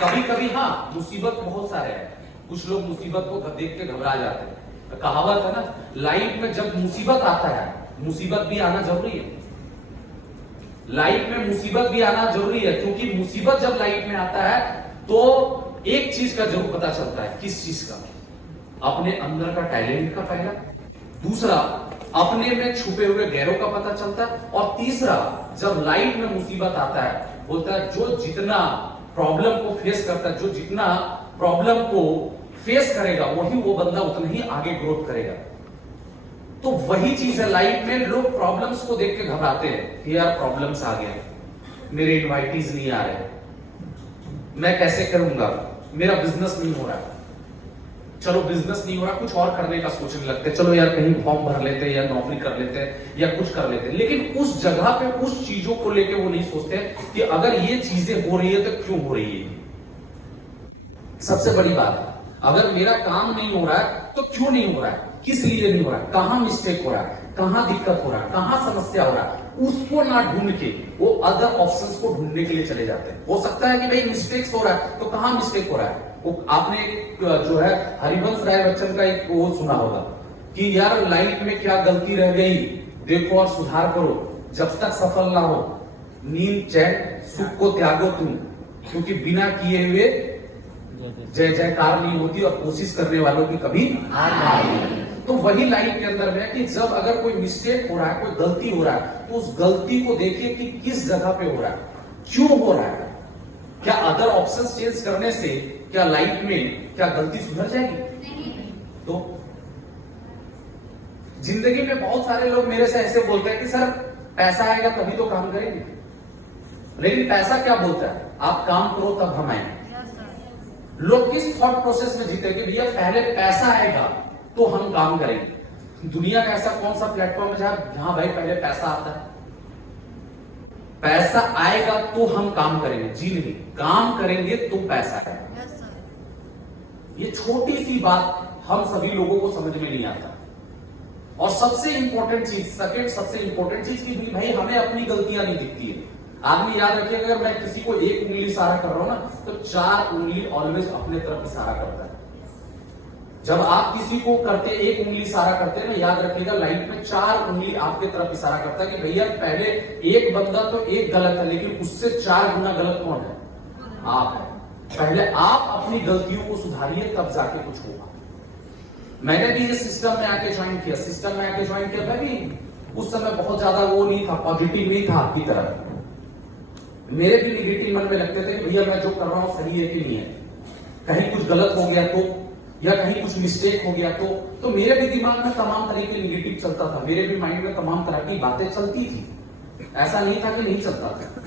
कभी कभी हाँ मुसीबत बहुत सारे हैं, कुछ लोग मुसीबत को देख के घबरा जाते हैं। कहावत है ना, लाइफ में जब मुसीबत आता है, मुसीबत भी आना जरूरी है। लाइफ में मुसीबत भी आना जरूरी है, क्योंकि मुसीबत जब लाइफ में आता है तो एक चीज का जरूर पता चलता है। किस चीज का? अपने अंदर का टैलेंट का पहला, दूसरा अपने में छुपे हुए गैरों का पता चलता है, और तीसरा जब लाइफ में मुसीबत आता है बोलता है जो जितना प्रॉब्लम को फेस करता है, जो जितना प्रॉब्लम को फेस करेगा वही वो बंदा उतना ही आगे ग्रोथ करेगा। तो वही चीज है लाइफ में, लोग प्रॉब्लम्स को देख के घबराते हैं कि यार प्रॉब्लम्स आ गया, मेरे इनवाइटीज नहीं आ रहे, मैं कैसे करूंगा, मेरा बिजनेस नहीं हो रहा। चलो बिजनेस नहीं हो रहा, कुछ और करने का सोचने लगते हैं, चलो यार कहीं फॉर्म भर लेते हैं या नौकरी कर लेते हैं या कुछ कर लेते हैं। लेकिन उस जगह पे उस चीजों को लेके वो नहीं सोचते कि अगर ये चीजें हो रही है तो क्यों हो रही है। सबसे बड़ी बात है, अगर मेरा काम नहीं हो रहा है तो क्यों नहीं हो रहा है, किस लिए नहीं हो रहा है, कहां मिस्टेक हो रहा है, कहां दिक्कत हो रहा है, कहां समस्या हो रहा है, उसको ना ढूंढ के वो अदर ऑप्शंस को ढूंढने के लिए चले जाते हैं। हो सकता है कि भाई मिस्टेक्स हो रहा है, तो कहां मिस्टेक हो रहा है। वो आपने जो है हरिवंश राय बच्चन का एक वो सुना होगा कि यार लाइफ में क्या गलती रह गई देखो और सुधार करो, जब तक सफल ना हो नींद चैन सुख को त्यागो तुम, क्योंकि बिना किए हुए जय जयकार नहीं होती और कोशिश करने वालों की कभी हार नहीं। तो वही लाइफ के अंदर में कि जब अगर कोई मिस्टेक हो रहा है, कोई गलती हो रहा है, तो उस गलती को देखिए कि किस जगह पे हो रहा है, क्यों हो रहा है, क्या अदर ऑप्शंस चेंज करने से क्या लाइफ में क्या गलती सुधर जाएगी। तो जिंदगी में बहुत सारे लोग मेरे से ऐसे बोलते हैं कि सर पैसा आएगा तभी तो काम करेंगे, लेकिन पैसा क्या बोलता है, आप काम करो तब हम आएंगे। लोग किस थॉट प्रोसेस में जीते कि भैया पहले पैसा आएगा तो हम काम करेंगे। दुनिया का ऐसा कौन सा प्लेटफॉर्म है जहां भाई पहले पैसा आता है, पैसा आएगा तो हम काम करेंगे। जी नहीं, काम करेंगे तो पैसा आएगा। ये छोटी सी बात हम सभी लोगों को समझ में नहीं आता। और सबसे इंपॉर्टेंट चीज, सेकंड सबसे इंपॉर्टेंट चीज की भाई हमें अपनी गलतियां नहीं दिखती है। आदमी याद रखिए, अगर मैं किसी को एक उंगली इशारा कर रहा हूं ना, तो 4 उंगली ऑलवेज अपने तरफ इशारा करता है। जब आप किसी को करते एक उंगली इशारा करते हैं ना, याद रखिएगा लाइफ में 4 उंगली आपके तरफ इशारा करता है कि भैया पहले एक बंदा तो एक गलत है, लेकिन उससे 4 गुना गलत कौन है, आप है। पहले आप अपनी गलतियों को सुधारिए तब जाके कुछ होगा। मैंने भी इस सिस्टम में आके ज्वाइन किया, मैं भी उस समय बहुत ज्यादा वो नहीं था, पॉजिटिव नहीं था आपकी तरह। मेरे भी निगेटिव मन में लगते थे कि भैया मैं जो कर रहा हूं सही है कि नहीं है, कहीं कुछ गलत हो गया तो, या कहीं कुछ मिस्टेक हो गया तो मेरे भी दिमाग में तमाम तरह के निगेटिव चलता था, मेरे भी माइंड में तमाम तरह की बातें चलती थी। ऐसा नहीं था कि नहीं चलता था।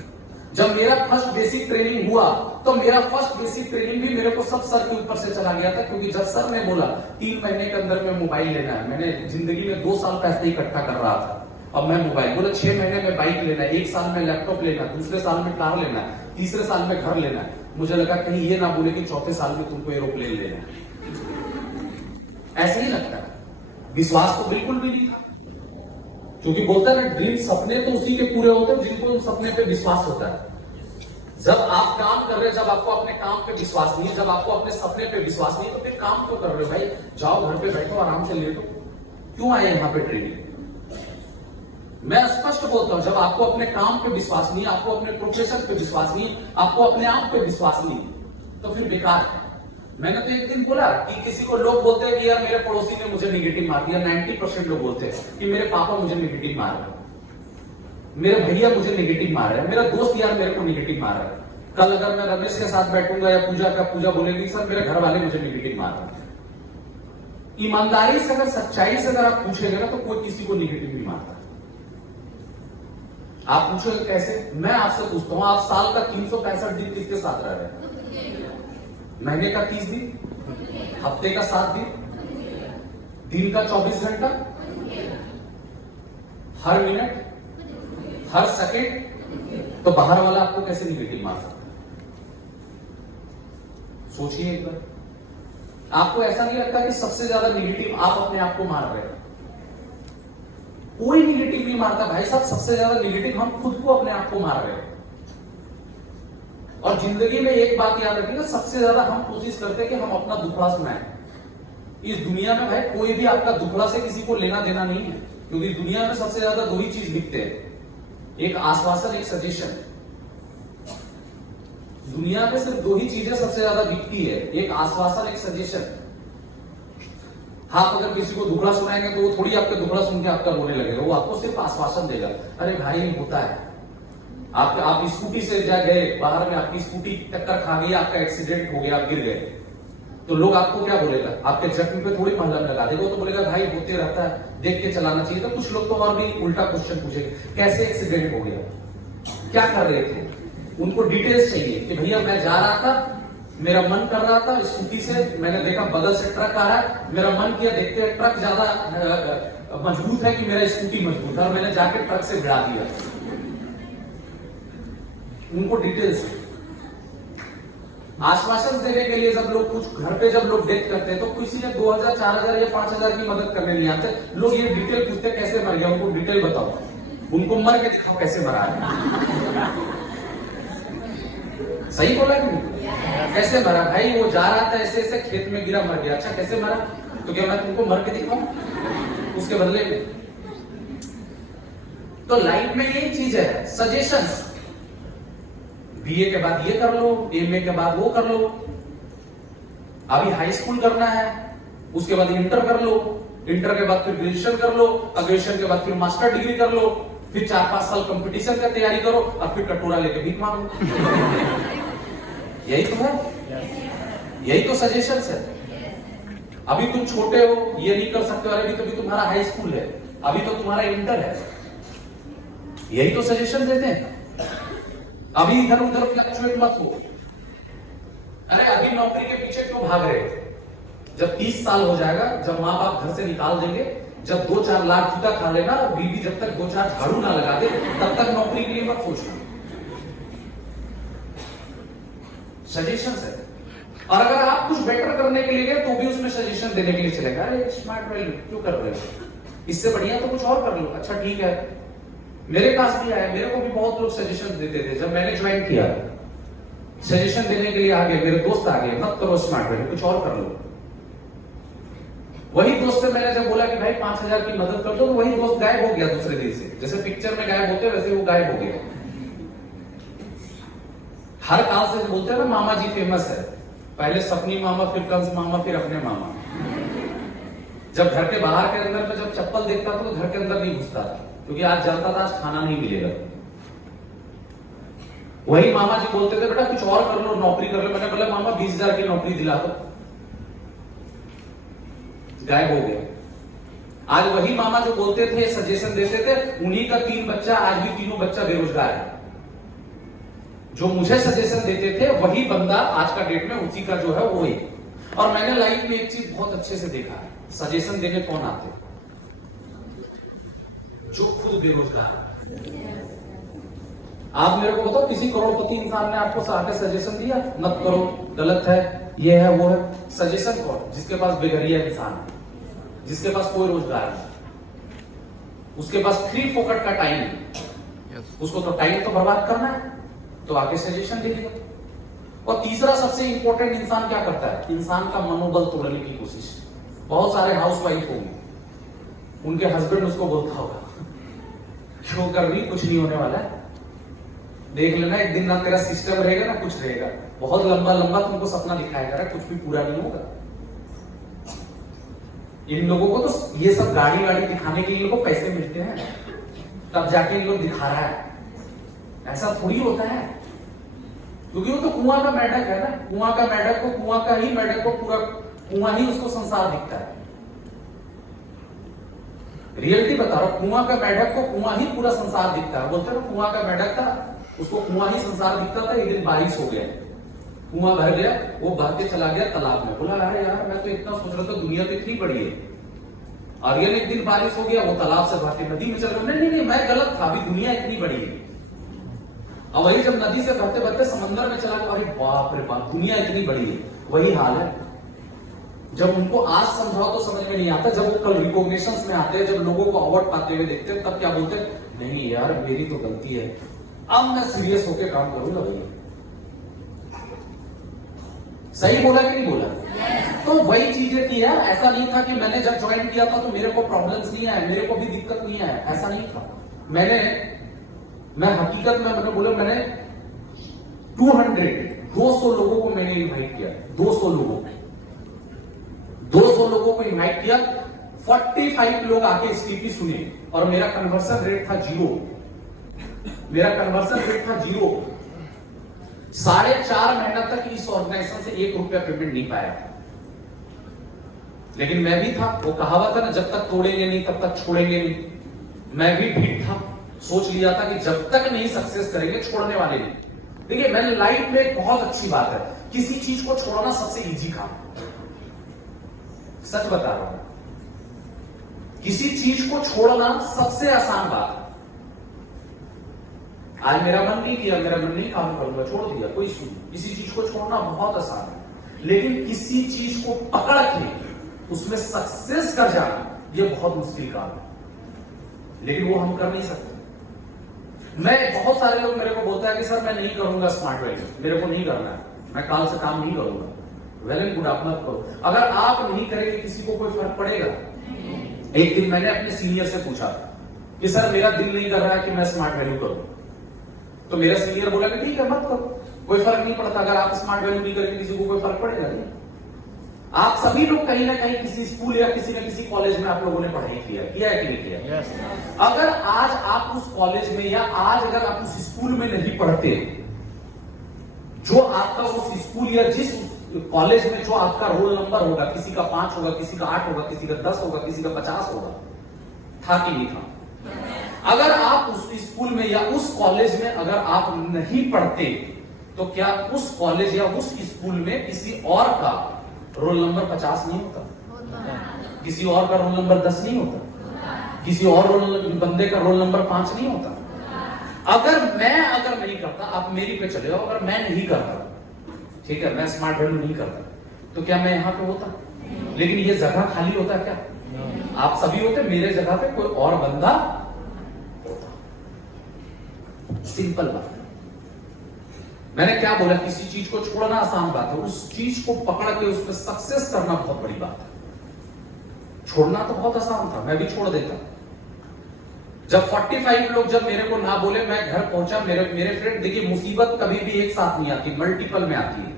जब मेरा फर्स्ट बेसिक ट्रेनिंग हुआ तो मेरा फर्स्ट बेसिक ट्रेनिंग भी मेरे को सब सर के ऊपर से चला गया था, क्योंकि जब सर ने बोला 3 महीने के अंदर में मोबाइल लेना है, मैंने जिंदगी में 2 साल पैसे इकट्ठा कर रहा था, अब मैं मोबाइल बोला 6 महीने में बाइक लेना है, 1 साल में लैपटॉप लेना, दूसरे साल में कार लेना, तीसरे साल में घर लेना। मुझे लगा कहीं ये ना बोले कि चौथे साल में तुमको एरोप्लेन लेना है। ऐसे ही लगता है, विश्वास तो बिल्कुल भी नहीं था, क्योंकि बोलता है ना ड्रीम, सपने तो उसी के पूरे होते हैं जिनको सपने पे विश्वास होता है। जब आप काम कर रहे हैं, जब आपको अपने काम पे विश्वास नहीं है, जब आपको अपने सपने पे विश्वास नहीं है, तो फिर काम क्यों कर रहे हो भाई। जाओ घर पे बैठो, आराम से लेटो, क्यों आए यहाँ पे ट्रेनिंग। मैं स्पष्ट बोलता हूं, जब आपको अपने काम पे विश्वास नहीं, आपको अपने प्रोफेशन पे विश्वास नहीं, आपको अपने आप पे विश्वास नहीं, तो फिर बेकार है। मैंने तो एक दिन बोला कि किसी को लोग बोलते हैं कि यार मेरे पड़ोसी ने मुझे निगेटिव मार दिया, 90% लोग बोलते हैं कि मेरे पापा मुझे निगेटिव मार रहे, मेरे भैया मुझे निगेटिव मार रहे हैं, मेरा दोस्त यार मेरे को निगेटिव मार रहा है। कल अगर मैं रमेश के साथ बैठूंगा या पूजा बोलेगी सर मेरे घर वाले मुझे निगेटिव मार रहे हैं। ईमानदारी से अगर, सच्चाई से अगर आप पूछेंगे ना, तो कोई किसी को निगेटिव नहीं मारता। आप पूछोगे कैसे, मैं आपसे पूछता हूं, आप साल का 365 दिन किसके साथ रह रहे हैं। महीने का 30 दिन, हफ्ते का 7 दिन का 24 घंटा, हर मिनट, हर सेकेंड, तो बाहर वाला आपको कैसे निगेटिव मार सकता है। सोचिए एक बार, आपको ऐसा नहीं लगता कि सबसे ज्यादा निगेटिव आप अपने आप को मार रहे हैं। कोई निगेटिव नहीं मारता भाई साहब, सबसे ज्यादा निगेटिव हम खुद को अपने आप को मार रहे हैं। और जिंदगी में एक बात याद रखिएगा, सबसे ज्यादा हम कोशिश करते हैं कि हम अपना दुखड़ा सुनाएं। इस दुनिया में भाई कोई भी आपका दुखड़ा से किसी को लेना देना नहीं है, क्योंकि दुनिया में सबसे ज्यादा दो ही चीज बिकते हैं, एक आश्वासन, एक सजेशन। दुनिया में सिर्फ दो ही चीजें सबसे ज्यादा बिकती है, एक आश्वासन, एक सजेशन। आप अगर किसी को दुखड़ा सुनाएंगे तो वो थोड़ी आपके दुखड़ा सुन के आपका रोने लगेगा, वो आपको सिर्फ आश्वासन देगा, अरे भाई होता है। आप स्कूटी से जा गए बाहर में, आपकी स्कूटी टक्कर खा गई, आपका एक्सीडेंट हो गया, आप गिर गए, तो लोग आपको क्या बोलेगा, आपके जख्म पे थोड़ी मलहम लगा देगा, तो बोलेगा भाई होते रहता है, देख के चलाना चाहिए। तो कुछ लोग तो और भी उल्टा क्वेश्चन पूछेंगे, कैसे एक्सीडेंट हो गया, क्या कर रहे थे, उनको डिटेल्स चाहिए कि भैया मैं जा रहा था, मेरा मन कर रहा था स्कूटी से, मैंने देखा बगल से ट्रक आ रहा है, मेरा मन किया देखते हैं ट्रक ज्यादा मजबूत है कि मेरा स्कूटी मजबूत है, और मैंने जाके ट्रक से भिड़ा दिया। उनको डिटेल्स। आश्वासन देने के लिए जब लोग कुछ घर पे जब लोग डेथ करते हैं तो किसी ने 2000, 4000 या 5000 की मदद करने नहीं आते, लोग ये डिटेल पूछते कैसे मर गया, उनको डिटेल बताओ, उनको मर के दिखाओ कैसे मरा है। सही बोला कि नहीं? कैसे मरा भाई, वो जा रहा था ऐसे ऐसे खेत में गिरा मर गया, अच्छा कैसे मरा, तो क्या मैं तुमको मर के दिखाऊं उसके बदले में? तो लाइफ में यही चीज है, सजेशंस। बीए के बाद ये कर लो, एमए के बाद वो कर लो, अभी हाई स्कूल करना है, उसके बाद इंटर कर लो, इंटर के बाद फिर ग्रेजुएशन कर लो, ग्रेजुएशन के बाद फिर मास्टर डिग्री कर लो, फिर 4-5 साल कंपटीशन का तैयारी करो, और फिर कटोरा लेके भीख मांगो। यही तो है, यही तो सजेशंस है। अभी तुम छोटे हो, ये नहीं कर सकते, और अभी तो भी तुम्हारा हाई स्कूल है, अभी तो तुम्हारा इंटर है, यही तो सजेशन देते हैं। अभी इधर उधर फ्लक्चुएट मत हो, अरे अभी नौकरी के पीछे क्यों भाग रहे हो? जब 30 साल हो जाएगा, जब माँ बाप घर से निकाल देंगे, जब 2-4 लाख जूता खा लेना, और बीवी जब तक 2-4 झाड़ू ना लगा दे, तब तक नौकरी के लिए मत सोचना। सजेशन है। और अगर आप कुछ बेटर करने के लिए गए तो भी उसमें सजेशन देने के लिए चलेगा, अरे स्मार्ट वैल्यू क्यों कर रहे हो, इससे बढ़िया तो कुछ और कर लो, अच्छा ठीक है। मेरे पास भी आया, मेरे को भी बहुत लोग सजेशन देते थे, जब मैंने ज्वाइन किया सजेशन देने के लिए आ गए, मेरे दोस्त आ गए, मत करो स्मार्ट वैल्यू, कुछ और कर लो। वही दोस्त से मैंने जब बोला कि भाई 5000 की मदद कर दो, तो वही दोस्त गायब हो गया दूसरे दिन से, जैसे पिक्चर में गायब होते वैसे वो गायब हो गया। हर काल से बोलते हैं ना, मामा जी फेमस है, पहले सपनी मामा, फिर कंस मामा, फिर अपने मामा। जब घर के बाहर के अंदर में जब चप्पल देखता था तो घर के अंदर नहीं घुसता था, क्योंकि आज जानता था आज खाना नहीं मिलेगा। वही मामा जी बोलते थे बेटा कुछ और कर लो, नौकरी कर लो, मैंने बोला मामा 20,000 की नौकरी दिला दो, गायब हो गया। आज वही मामा जो बोलते थे, सजेशन देते थे, उन्हीं का 3 बच्चा, आज भी तीनों बच्चा बेरोजगार है। जो मुझे सजेशन देते थे वही बंदा आज का डेट में उसी का जो है वो ही। और मैंने लाइफ में एक चीज बहुत अच्छे से देखा है, सजेशन देने कौन आते, जो खुद बेरोजगार। आप मेरे को बताओ किसी करोड़पति इंसान ने आपको आके सजेशन दिया, मत करो, गलत है, ये है वो है? सजेशन कौन? जिसके पास बेघरिया इंसान है, जिसके पास कोई रोजगार नहीं, उसके पास फ्री फोकट का टाइम है, उसको तो टाइम तो बर्बाद करना है, तो आके सजेशन दे दिया। और तीसरा सबसे इंपॉर्टेंट, इंसान क्या करता है, इंसान का मनोबल तोड़ने की कोशिश। बहुत सारे हाउसवाइफ होंगे, उनके हस्बैंड उसको बोलता होगा क्यों कर रही, कुछ नहीं होने वाला है, देख लेना एक दिन ना तेरा सिस्टम रहेगा ना कुछ रहेगा, बहुत लंबा लंबा तुमको सपना दिखाएगा, कुछ भी पूरा नहीं होगा। इन लोगों को तो ये सब गाड़ी वाड़ी दिखाने के लिए इनको पैसे मिलते हैं, तब जाके इन लोग दिखा रहा है, ऐसा थोड़ी होता है। क्योंकि वो तो कुआं का मेढक है ना, कुआं का मेढक को, कुआं का ही मेढक को पूरा कुआं ही उसको संसार दिखता है। रियलिटी बता रहा हूं, कुआं का मेढक को कुआं ही पूरा संसार दिखता है। बोलते हैं ना कुआं का मेढक था, उसको कुआं ही संसार दिखता था। एक दिन बारिश हो गया, कुआं भर गया, वो बह के चला गया तालाब में। बोला अरे यार मैं तो इतना सोच रहा था दुनिया तो इतनी बड़ी है, और ये एक दिन बारिश हो गया, वो तालाब से भाग के नदी में चल गया। नहीं मैं गलत था, अभी दुनिया इतनी बड़ी है। और वही जब नदी से बहते बहते समंदर में चला गया, अरे बाप रे बाप दुनिया इतनी बड़ी है। वही हाल है, जब उनको आज समझाओ तो समझ में नहीं आता, जब वो कल रिकॉग्निशंस में आते हैं, जब लोगों को अवार्ड पाते हुए देखते हैं, तब क्या बोलते हैं, नहीं यार मेरी तो गलती है, अब मैं सीरियस होकर काम करूंगा भैया। सही बोला कि नहीं बोला? तो वही चीजें थी यार। ऐसा नहीं था कि मैंने जब ज्वाइन किया था तो मेरे को प्रॉब्लम्स नहीं आए, मेरे को भी दिक्कत नहीं आया, ऐसा नहीं था। मैं हकीकत में मैंने बोला, मैंने 200 लोगों को मैंने इनवाइट किया, 200 लोगों को इनवाइट किया। 45 लोग आके स्टीपी सुने और मेरा कन्वर्सन रेट था 0। 4.5 महीना तक इस ऑर्गेनाइजेशन से 1 रुपया पेमेंट नहीं पाया था। लेकिन मैं भी था, वो कहावत है ना, जब तक तोड़ेंगे नहीं तब तक छोड़ेंगे नहीं। मैं भी ठीक था, सोच लिया था कि जब तक नहीं सक्सेस करेंगे छोड़ने वाले नहीं। देखिए, मैंने लाइफ में एक बहुत अच्छी बात है, किसी चीज को छोड़ना सबसे इजी काम, सच बता रहा हूं। किसी चीज को छोड़ना सबसे आसान बात है। आज मेरा मन नहीं किया, मेरा मन नहीं काम करूंगा, छोड़ दिया, कोई इशू नहीं। किसी चीज को छोड़ना बहुत आसान है, लेकिन किसी चीज को पकड़ के उसमें सक्सेस कर जाना ये बहुत मुश्किल काम है, लेकिन वो हम कर नहीं सकते। बहुत सारे लोग मेरे को बोलते हैं कि सर मैं नहीं करूंगा स्मार्ट वैल्यू, मेरे को नहीं करना है, मैं काल से काम नहीं करूंगा। वेल एंड गुड, आप मत करो। अगर आप नहीं करेंगे किसी को कोई फर्क पड़ेगा? एक दिन मैंने अपने सीनियर से पूछा कि सर मेरा दिल नहीं कर रहा है कि मैं स्मार्ट वैल्यू करूं, तो मेरा सीनियर बोला कि ठीक है मत करो, कोई फर्क नहीं पड़ता। अगर आप स्मार्ट वैल्यू नहीं करेंगे किसी को कोई फर्क पड़ेगा नहीं। आप सभी लोग कहीं ना कहीं किसी स्कूल या किसी न किसी कॉलेज में आप लोगों ने पढ़ाई किया है कि नहीं किया? अगर आज आप उस कॉलेज में या आज अगर आप उस स्कूल में नहीं पढ़ते, जो आपका उस स्कूल या जिस कॉलेज में जो आपका रोल नंबर होगा, किसी का 5 होगा, किसी का 8 होगा, किसी का 10 होगा, किसी का 50 होगा, था कि नहीं था? अगर आप उस स्कूल में या उस कॉलेज में अगर आप नहीं पढ़ते, तो क्या उस कॉलेज या उस स्कूल में किसी और का रोल नंबर 50 नहीं होता? किसी और का रोल नंबर 10 नहीं होता? किसी और बंदे का रोल नंबर 5 नहीं होता? अगर नहीं करता, आप मेरी पे चले जाओ, अगर मैं नहीं करता, ठीक है, मैं स्मार्ट वैल्यू नहीं करता, तो क्या मैं यहां पे होता? लेकिन ये जगह खाली होता क्या? आप सभी होते, मेरे जगह पे कोई और बंदा होता। सिंपल बात है। मैंने क्या बोला, किसी चीज को छोड़ना आसान बात है, उस चीज को पकड़ के उस पर सक्सेस करना बहुत बड़ी बात है। छोड़ना तो बहुत आसान था, मैं भी छोड़ देता। जब 45 लोग जब मेरे को ना बोले, मैं घर पहुंचा, मेरे फ्रेंड, देखिए मुसीबत कभी भी एक साथ नहीं आती, मल्टीपल में आती है।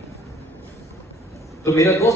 तो मेरे दोस्त